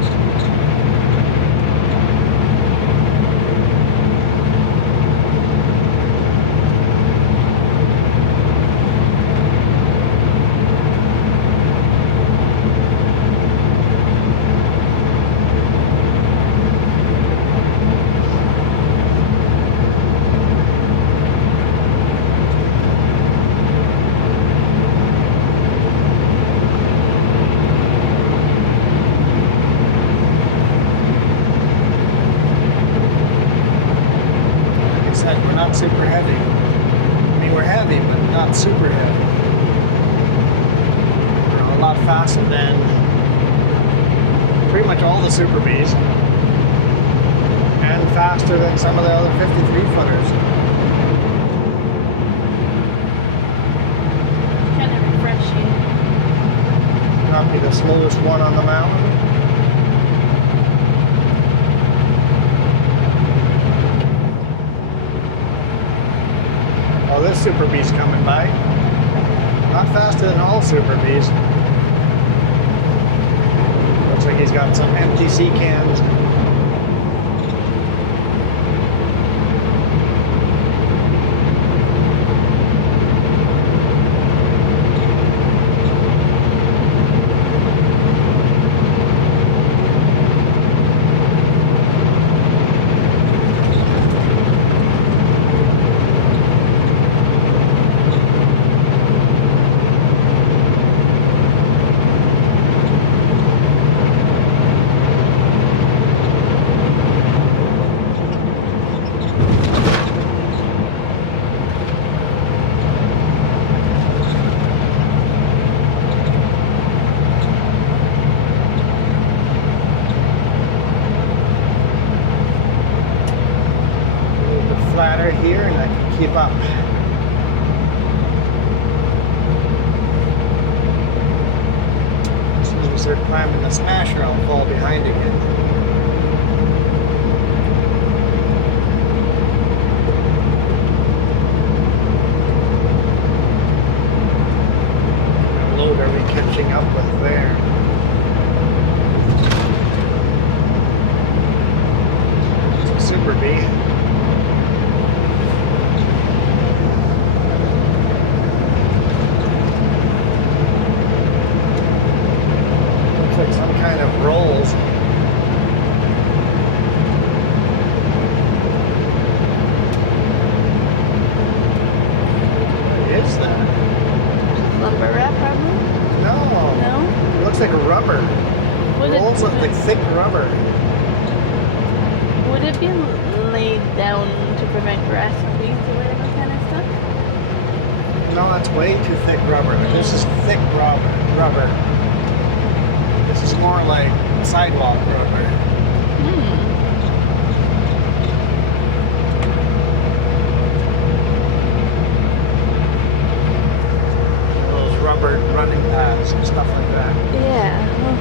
We're not super heavy. I mean, we're heavy, but not super heavy. We're a lot faster than pretty much all the Super Bs, and faster than some of the other 53 footers. Kind of refreshing. Not be the slowest one on the mountain. Oh, this Super B's coming by. Not faster than all Super Bs. Looks like he's got some MTC cans. right here and I can keep up. As soon as we start climbing the smasher, I'll fall behind again. What load are we catching up with there? Super B. Looks like some kind of rolls. What is that? Lumber wrap, probably? No. No? It looks like rubber. Rolls look like thick rubber. Would it be laid down to prevent grass and weeds or whatever kind of stuff? No, that's way too thick rubber. This is thick rubber. This is more like sidewalk rubber. Those rubber running pads and stuff like that. Yeah,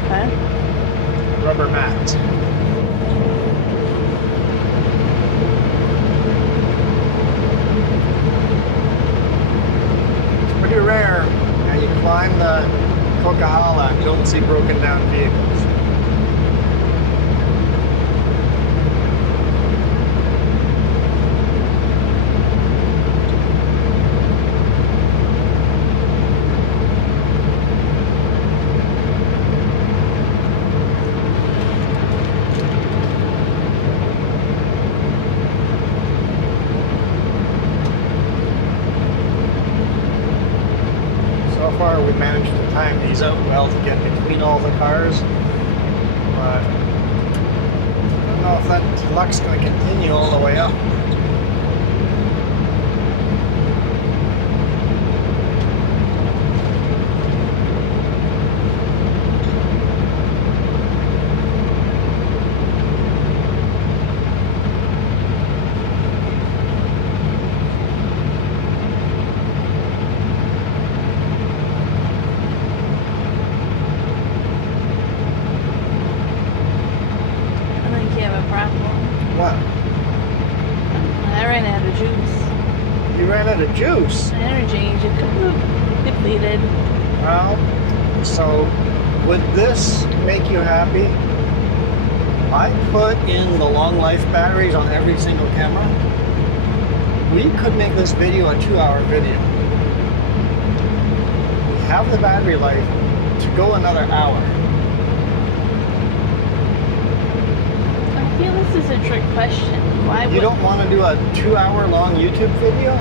okay. Rubber mats. Pretty rare. Now you climb the Coquihalla and don't see broken down vehicles. So far we managed to time these out well to get between all the cars, but I don't know if that luck's going to continue all the way up. What? I ran out of juice. You ran out of juice? Energy just depleted. Well, so would this make you happy? I put in the long life batteries on every single camera. We could make this video a 2-hour video. We have the battery life to go another hour. I feel this is a trick question. Why You don't want to do a 2-hour long YouTube video?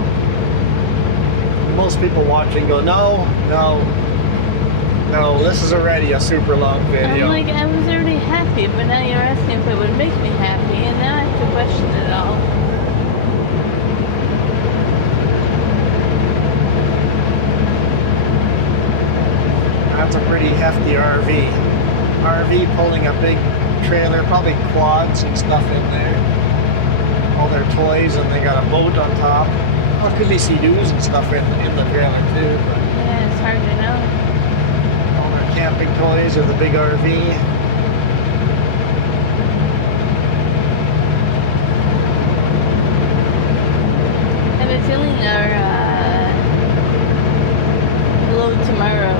Most people watching go, no, this is already a super long video. I'm like, I was already happy, but now you're asking if it would make me happy, and now I have to question it all. That's a pretty hefty RV. RV pulling a big trailer, probably quads and stuff in there. All their toys, and they got a boat on top. Well, it could be Sea-Doos and stuff in the trailer too. But Yeah, it's hard to know. all their camping toys or the big RV. I have a feeling our load tomorrow.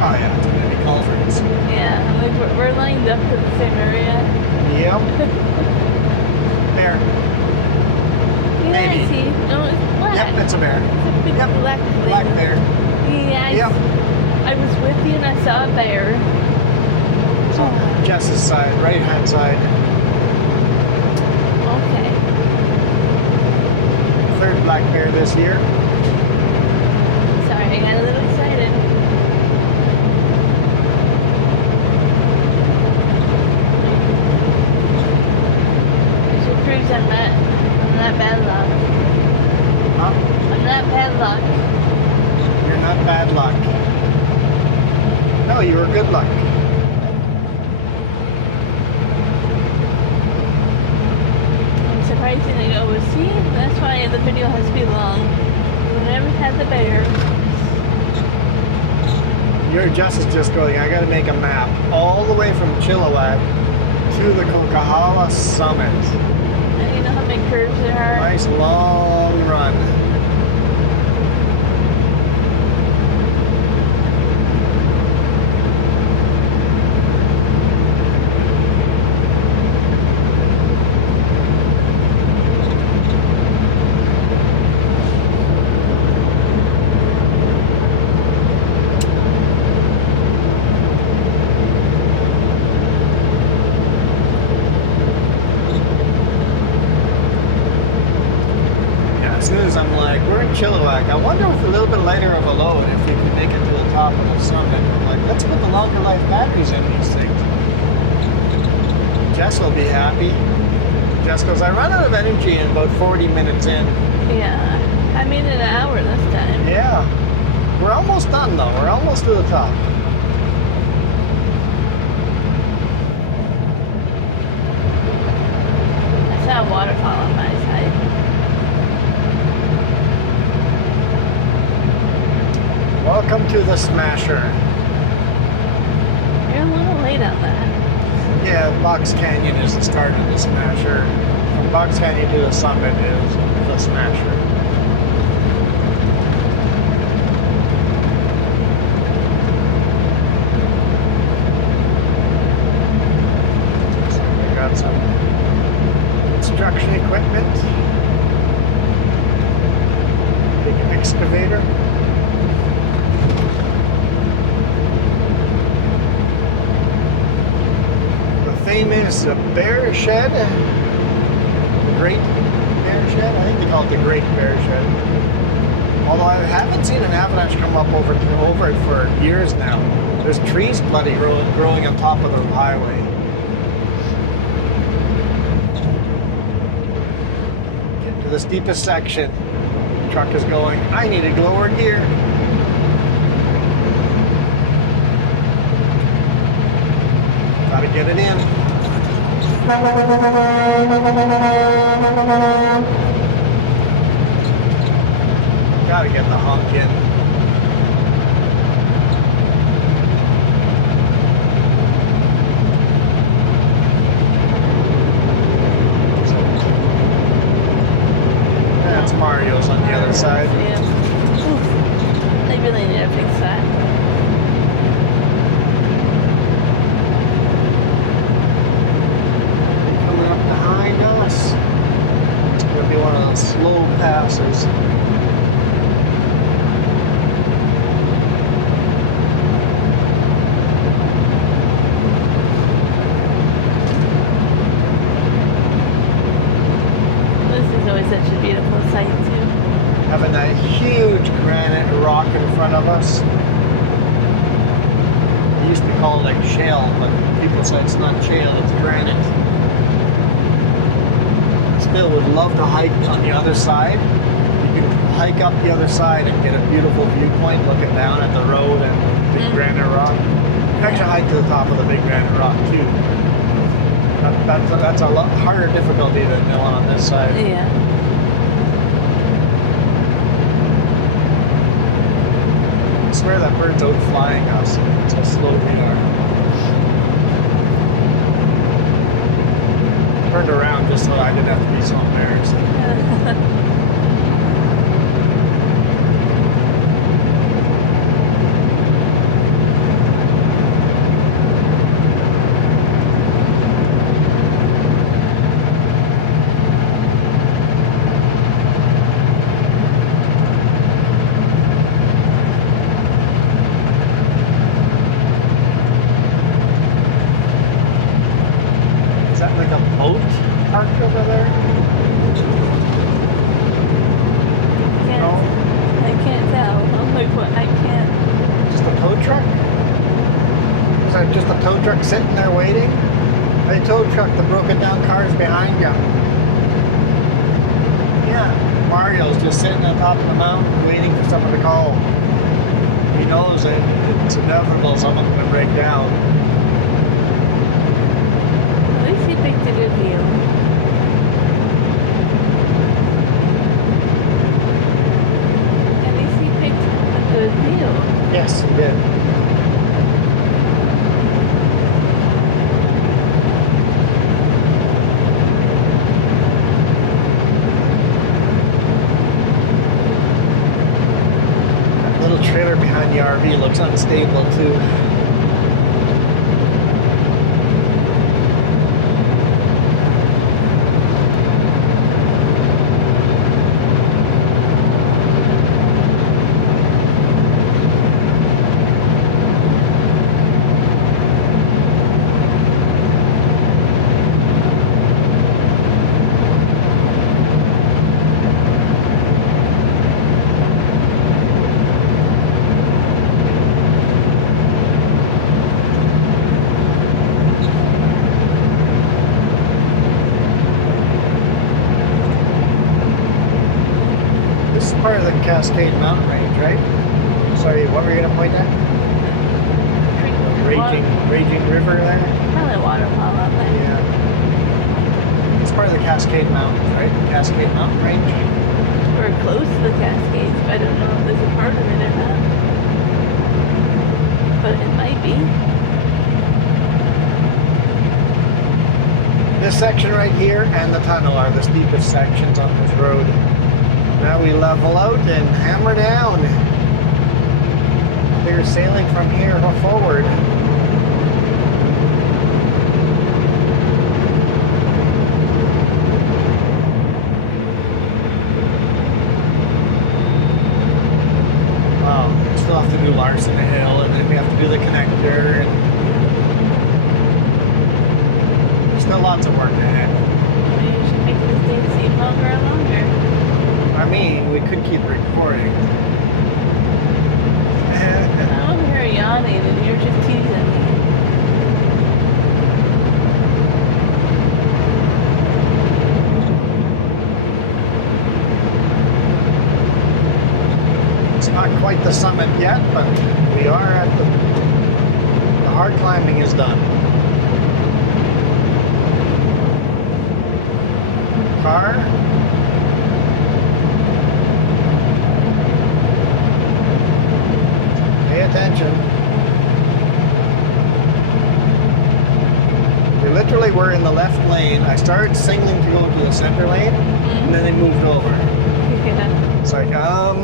Oh yeah, it's gonna be culverts. Yeah, like we're lined up to the same area. Yep. Bear. Yeah, Maybe. I see. No, it's black. Yep, it's a bear. It's a big Yep. black thing. Black bear. Yeah, Yep. I was with you and I saw a bear. It's on Jess's side, right hand side. Okay. Third black bear this year. Sorry, I got a little excited. I should cruise on that. I'm not bad luck. Huh? I'm not bad luck. You're not bad luck. No, you were good luck. I'm surprised surprising to go, but see, that's why the video has to be long. We never had the bear. Your Jess is just going, I gotta make a map all the way from Chilliwack to the Coquihalla summit. And you know how many curves there are? Nice long run. I'm like, we're in Chilliwack. I wonder if a little bit later of a load, if we could make it to the top of the summit. I'm like, let's put the longer life batteries in these things. Jess will be happy. Jess goes, I run out of energy in about 40 minutes in. Yeah, I made it an hour this time. Yeah. We're almost done though. We're almost to the top. I saw a waterfall on my side. Welcome to the Smasher. You're a little late on that. Yeah, Box Canyon is the start of the Smasher. From Box Canyon to the summit is the Smasher. So we got some construction equipment. Big excavator. Famous bear shed, the Great Bear Shed. I think they call it the Great Bear Shed. Although I haven't seen an avalanche come up over it for years now. There's trees bloody growing on top of the highway. Get to the steepest section. The truck is going, I need a lower gear. Gotta get it in. Gotta get the hunk in. That's Mario's on the other side. Yeah. Oof. They really need to fix that. Be one of those slow passes. This is always such a beautiful sight too. Having that huge granite rock in front of us. We used to call it like shale, but people say it's not shale, it's granite. Still would love to hike on the other side. You can hike up the other side and get a beautiful viewpoint looking down at the road and big granite rock. You can actually hike to the top of the big granite rock too. That's a lot harder difficulty than the one on this side. Yeah. I swear that bird's out flying us. It's how slow we are. Turned around just so I didn't have to be so embarrassed. Is that like a boat parked over there? No? I can't tell. I'm like, what? I can't. Just a tow truck? Is that just a tow truck sitting there waiting? They tow truck the broken down cars behind you. Yeah, Mario's just sitting on top of the mountain waiting for someone to call. He knows that it's inevitable someone's going to break down. At least he picked a good view. bit. That little trailer behind the RV looks unstable too. This is part of the Cascade Mountain Range, right? Sorry, what were you going to point at? Raging river there? Probably a waterfall up there. Yeah. It's part of the Cascade Mountains, right? Cascade Mountain Range. We're close to the Cascades, but I don't know if there's a part of it or not. But it might be. This section right here and the tunnel are the steepest sections on this road. Now we level out and hammer down. We're sailing from here forward. Wow, we still have to do Larson Hill, and then we have to do the connector. And still lots of work ahead. Maybe you should make this thing seem longer and longer. I mean, we could keep recording. I'm over here yawning and you're just teasing me. It's not quite the summit yet, but we are at the hard climbing is done. Car. Pay attention. They literally were in the left lane. I started signaling to go to the center lane, and then they moved over. Yeah. It's like, I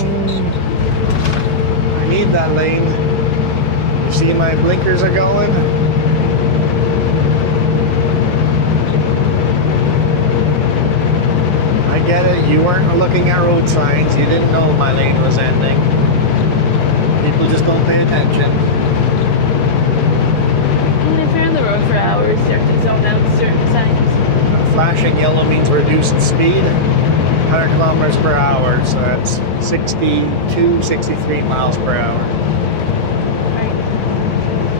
need that lane. You see my blinkers are going? I get it. You weren't looking at road signs. You didn't know my lane was ending. People just don't pay attention. And if you're on the road for hours, you have to zone out certain signs. Flashing yellow means reduced speed. 100 kilometers per hour, so that's 62, 63 miles per hour. Right.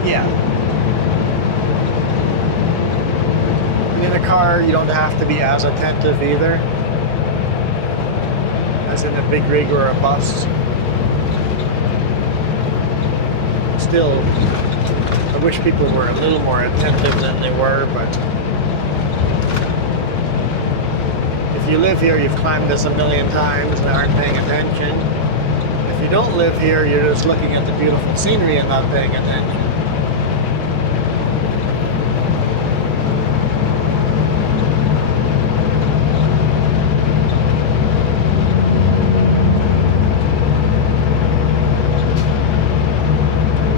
Yeah. In a car, you don't have to be as attentive either, as in a big rig or a bus. Still, I wish people were a little more attentive than they were, but if you live here, you've climbed this a million times and aren't paying attention. If you don't live here, you're just looking at the beautiful scenery and not paying attention.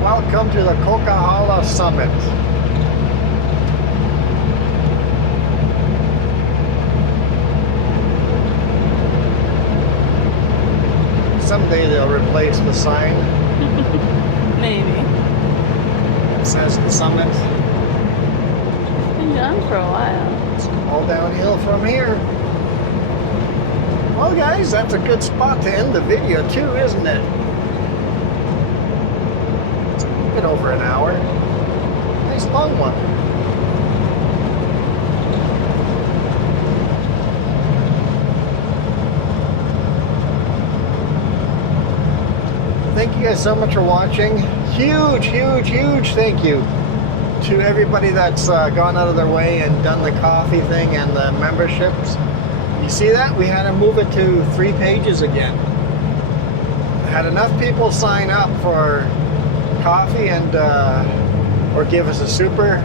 Welcome to the Coquihalla Summit. Someday they'll replace the sign. Maybe. It says the summit. It's been gone for a while. It's all downhill from here. Well, guys, that's a good spot to end the video too, isn't it? It's a bit over an hour. Nice long one. Thank you guys so much for watching. Huge thank you to everybody that's gone out of their way and done the coffee thing and the memberships. You see that? We had to move it to 3 pages again. I had enough people sign up for coffee and or give us a super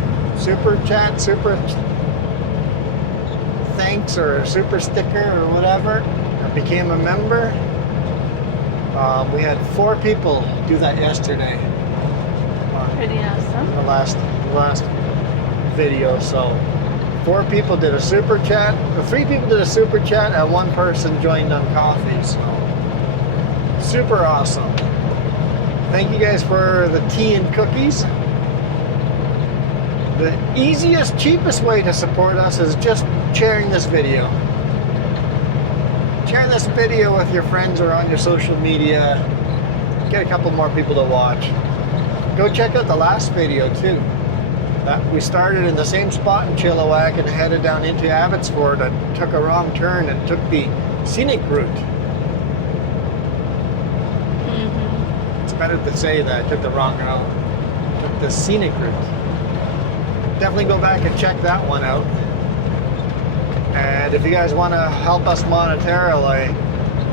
chat, super thanks, or a super sticker or whatever, or became a member. We had 4 people do that yesterday. Pretty awesome. In the last video. So 4 people did a super chat, or 3 people did a super chat, and 1 person joined on coffee. So super awesome. Thank you guys for the tea and cookies. The easiest, cheapest way to support us is just sharing this video. Share this video with your friends or on your social media. Get a couple more people to watch. Go check out the last video too. We started in the same spot in Chilliwack and headed down into Abbotsford and took a wrong turn and took the scenic route. It's better to say that I took the wrong route. Took the scenic route. Definitely go back and check that one out. And if you guys want to help us monetarily,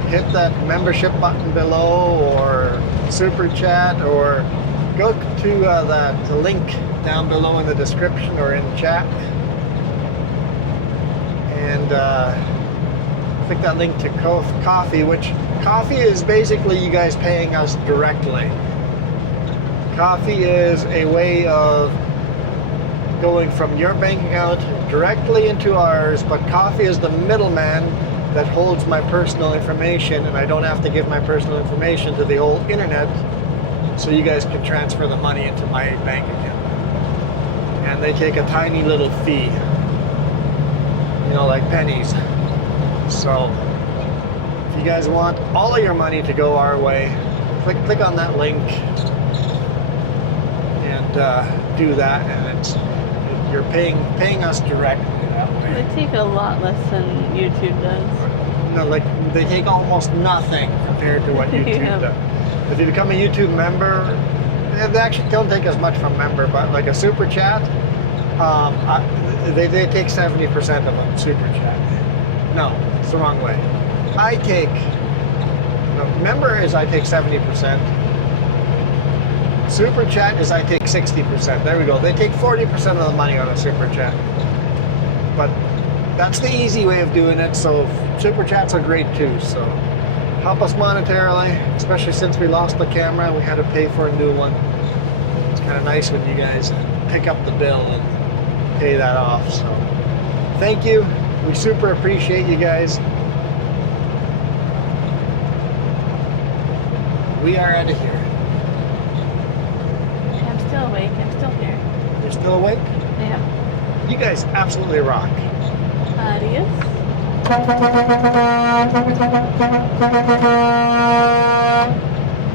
hit that membership button below, or super chat, or go to the link down below in the description or in chat. And click that link to coffee, which coffee is basically you guys paying us directly. Coffee is a way of going from your bank account directly into ours, but coffee is the middleman that holds my personal information, and I don't have to give my personal information to the whole internet, so you guys can transfer the money into my bank account. And they take a tiny little fee, you know, like pennies. So if you guys want all of your money to go our way, click on that link and do that, and you're paying us directly that way. They take a lot less than YouTube does. No, like they take almost nothing compared to what YouTube does. If you become a YouTube member, they actually don't take as much from member, but like a super chat, they take 70% of a super chat. No, it's the wrong way. Member is I take 70%. Super chat is I take 60%. There we go. They take 40% of the money on a super chat. But that's the easy way of doing it. So super chats are great too. So help us monetarily, especially since we lost the camera. We had to pay for a new one. It's kind of nice when you guys pick up the bill and pay that off. So thank you. We super appreciate you guys. We are out of here. I'm still awake. I'm still here. You're still awake? Yeah. You guys absolutely rock. Adios.